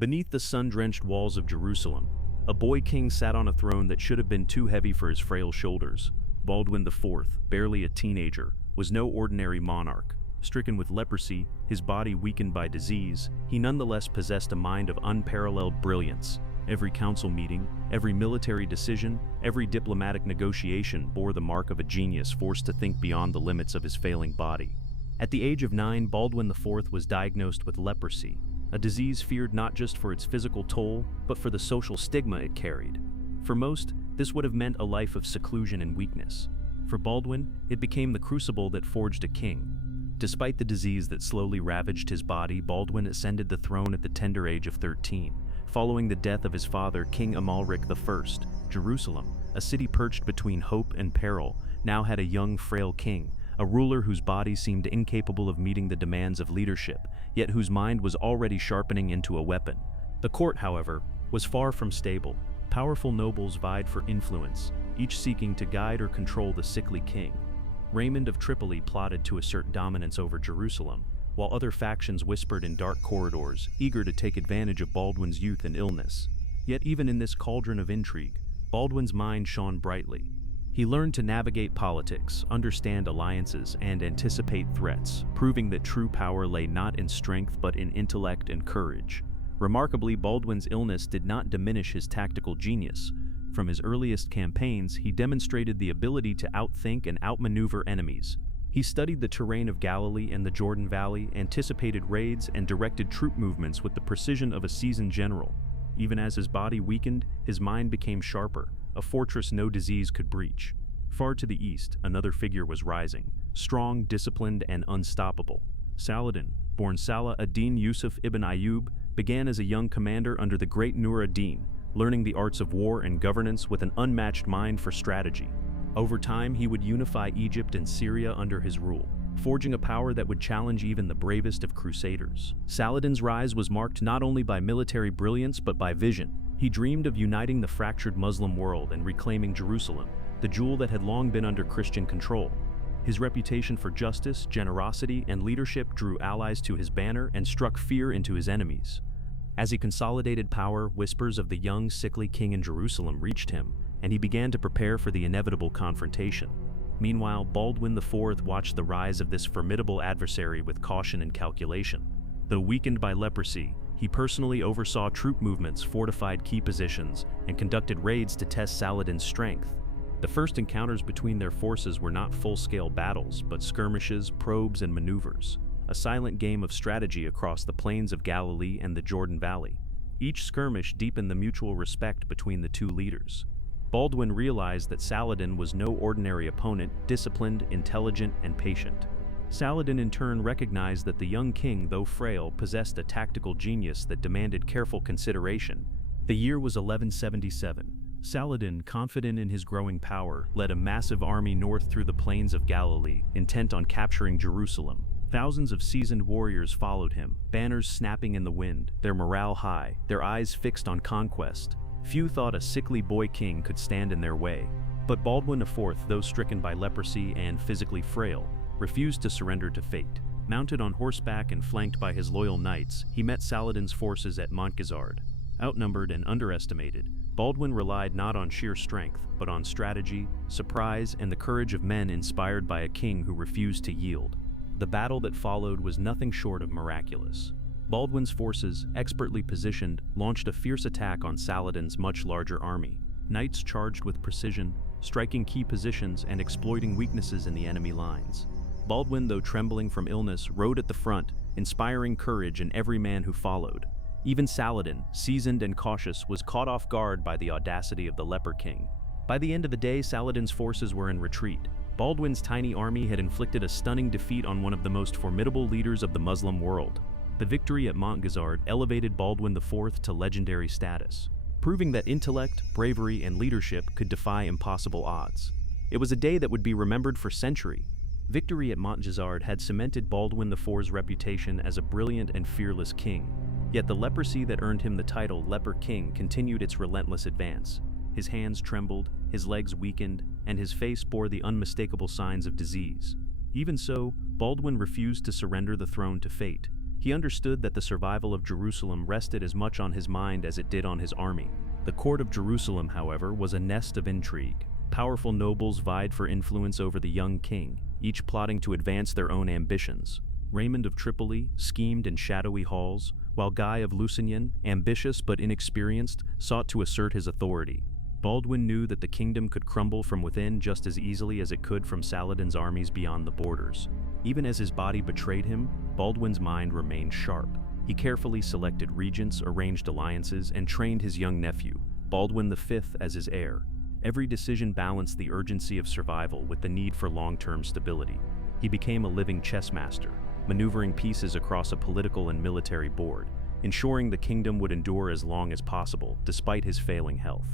Beneath the sun-drenched walls of Jerusalem, a boy king sat on a throne that should have been too heavy for his frail shoulders. Baldwin IV, barely a teenager, was no ordinary monarch. Stricken with leprosy, his body weakened by disease, he nonetheless possessed a mind of unparalleled brilliance. Every council meeting, every military decision, every diplomatic negotiation bore the mark of a genius forced to think beyond the limits of his failing body. At the age of 9, Baldwin IV was diagnosed with leprosy, a disease feared not just for its physical toll, but for the social stigma it carried. For most, this would have meant a life of seclusion and weakness. For Baldwin, it became the crucible that forged a king. Despite the disease that slowly ravaged his body, Baldwin ascended the throne at the tender age of 13. Following the death of his father, King Amalric I, Jerusalem, a city perched between hope and peril, now had a young, frail king, a ruler whose body seemed incapable of meeting the demands of leadership, yet whose mind was already sharpening into a weapon. The court, however, was far from stable. Powerful nobles vied for influence, each seeking to guide or control the sickly king. Raymond of Tripoli plotted to assert dominance over Jerusalem, while other factions whispered in dark corridors, eager to take advantage of Baldwin's youth and illness. Yet even in this cauldron of intrigue, Baldwin's mind shone brightly. He learned to navigate politics, understand alliances, and anticipate threats, proving that true power lay not in strength but in intellect and courage. Remarkably, Baldwin's illness did not diminish his tactical genius. From his earliest campaigns, he demonstrated the ability to outthink and outmaneuver enemies. He studied the terrain of Galilee and the Jordan Valley, anticipated raids, and directed troop movements with the precision of a seasoned general. Even as his body weakened, his mind became sharper, a fortress no disease could breach. Far to the east, another figure was rising, strong, disciplined, and unstoppable. Saladin, born Salah ad-Din Yusuf ibn Ayyub, began as a young commander under the great Nur ad-Din, learning the arts of war and governance with an unmatched mind for strategy. Over time, he would unify Egypt and Syria under his rule, forging a power that would challenge even the bravest of crusaders. Saladin's rise was marked not only by military brilliance but by vision. He dreamed of uniting the fractured Muslim world and reclaiming Jerusalem, the jewel that had long been under Christian control. His reputation for justice, generosity, and leadership drew allies to his banner and struck fear into his enemies. As he consolidated power, whispers of the young, sickly king in Jerusalem reached him, and he began to prepare for the inevitable confrontation. Meanwhile, Baldwin IV watched the rise of this formidable adversary with caution and calculation. Though weakened by leprosy, he personally oversaw troop movements, fortified key positions, and conducted raids to test Saladin's strength. The first encounters between their forces were not full-scale battles, but skirmishes, probes, and maneuvers, a silent game of strategy across the plains of Galilee and the Jordan Valley. Each skirmish deepened the mutual respect between the two leaders. Baldwin realized that Saladin was no ordinary opponent, disciplined, intelligent, and patient. Saladin in turn recognized that the young king, though frail, possessed a tactical genius that demanded careful consideration. The year was 1177. Saladin, confident in his growing power, led a massive army north through the plains of Galilee, intent on capturing Jerusalem. Thousands of seasoned warriors followed him, banners snapping in the wind, their morale high, their eyes fixed on conquest. Few thought a sickly boy king could stand in their way. But Baldwin IV, though stricken by leprosy and physically frail, refused to surrender to fate. Mounted on horseback and flanked by his loyal knights, he met Saladin's forces at Montgizard. Outnumbered and underestimated, Baldwin relied not on sheer strength, but on strategy, surprise, and the courage of men inspired by a king who refused to yield. The battle that followed was nothing short of miraculous. Baldwin's forces, expertly positioned, launched a fierce attack on Saladin's much larger army. Knights charged with precision, striking key positions and exploiting weaknesses in the enemy lines. Baldwin, though trembling from illness, rode at the front, inspiring courage in every man who followed. Even Saladin, seasoned and cautious, was caught off guard by the audacity of the Leper King. By the end of the day, Saladin's forces were in retreat. Baldwin's tiny army had inflicted a stunning defeat on one of the most formidable leaders of the Muslim world. The victory at Montgizard elevated Baldwin IV to legendary status, proving that intellect, bravery, and leadership could defy impossible odds. It was a day that would be remembered for centuries. Victory at Montgizard had cemented Baldwin IV's reputation as a brilliant and fearless king. Yet the leprosy that earned him the title Leper King continued its relentless advance. His hands trembled, his legs weakened, and his face bore the unmistakable signs of disease. Even so, Baldwin refused to surrender the throne to fate. He understood that the survival of Jerusalem rested as much on his mind as it did on his army. The court of Jerusalem, however, was a nest of intrigue. Powerful nobles vied for influence over the young king, each plotting to advance their own ambitions. Raymond of Tripoli schemed in shadowy halls, while Guy of Lusignan, ambitious but inexperienced, sought to assert his authority. Baldwin knew that the kingdom could crumble from within just as easily as it could from Saladin's armies beyond the borders. Even as his body betrayed him, Baldwin's mind remained sharp. He carefully selected regents, arranged alliances, and trained his young nephew, Baldwin V, as his heir. Every decision balanced the urgency of survival with the need for long-term stability. He became a living chess master, maneuvering pieces across a political and military board, ensuring the kingdom would endure as long as possible, despite his failing health.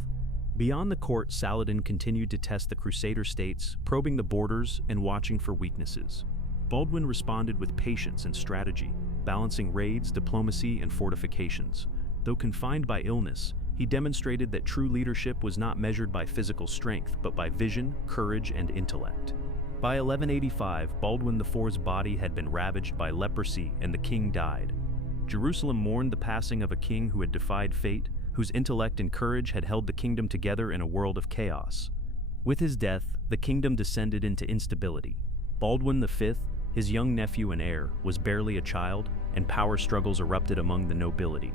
Beyond the court, Saladin continued to test the Crusader states, probing the borders and watching for weaknesses. Baldwin responded with patience and strategy, balancing raids, diplomacy, and fortifications. Though confined by illness, he demonstrated that true leadership was not measured by physical strength, but by vision, courage, and intellect. By 1185, Baldwin IV's body had been ravaged by leprosy and the king died. Jerusalem mourned the passing of a king who had defied fate, whose intellect and courage had held the kingdom together in a world of chaos. With his death, the kingdom descended into instability. Baldwin V, his young nephew and heir, was barely a child, and power struggles erupted among the nobility.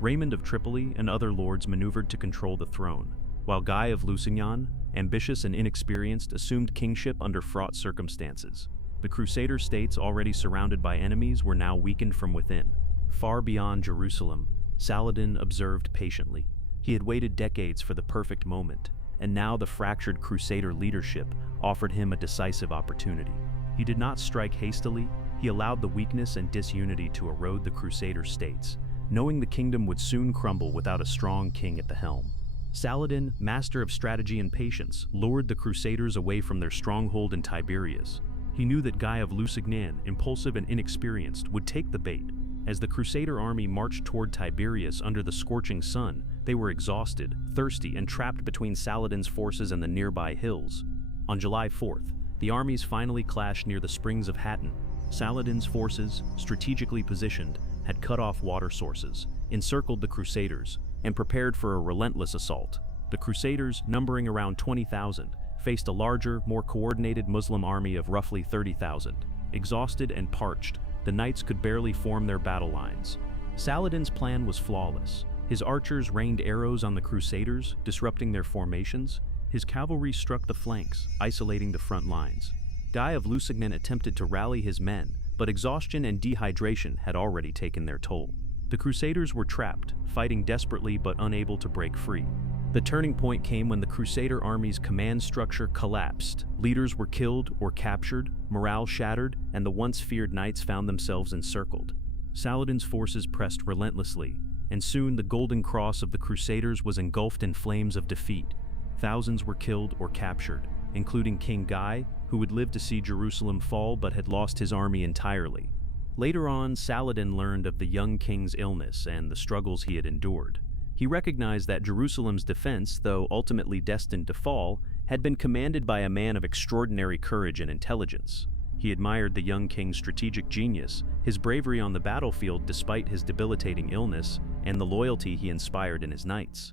Raymond of Tripoli and other lords maneuvered to control the throne, while Guy of Lusignan, ambitious and inexperienced, assumed kingship under fraught circumstances. The Crusader states, already surrounded by enemies, were now weakened from within. Far beyond Jerusalem, Saladin observed patiently. He had waited decades for the perfect moment, and now the fractured Crusader leadership offered him a decisive opportunity. He did not strike hastily. He allowed the weakness and disunity to erode the Crusader states, knowing the kingdom would soon crumble without a strong king at the helm. Saladin, master of strategy and patience, lured the Crusaders away from their stronghold in Tiberias. He knew that Guy of Lusignan, impulsive and inexperienced, would take the bait. As the Crusader army marched toward Tiberias under the scorching sun, they were exhausted, thirsty, and trapped between Saladin's forces and the nearby hills. On July 4th, the armies finally clashed near the springs of Hattin. Saladin's forces, strategically positioned, had cut off water sources, encircled the Crusaders, and prepared for a relentless assault. The Crusaders, numbering around 20,000, faced a larger, more coordinated Muslim army of roughly 30,000. Exhausted and parched, the knights could barely form their battle lines. Saladin's plan was flawless. His archers rained arrows on the Crusaders, disrupting their formations. His cavalry struck the flanks, isolating the front lines. Guy of Lusignan attempted to rally his men, but exhaustion and dehydration had already taken their toll. The Crusaders were trapped, fighting desperately but unable to break free. The turning point came when the Crusader army's command structure collapsed. Leaders were killed or captured, morale shattered, and the once feared knights found themselves encircled. Saladin's forces pressed relentlessly, and soon the golden cross of the Crusaders was engulfed in flames of defeat. Thousands were killed or captured, including King Guy, who would live to see Jerusalem fall but had lost his army entirely. Later on, Saladin learned of the young king's illness and the struggles he had endured. He recognized that Jerusalem's defense, though ultimately destined to fall, had been commanded by a man of extraordinary courage and intelligence. He admired the young king's strategic genius, his bravery on the battlefield despite his debilitating illness, and the loyalty he inspired in his knights.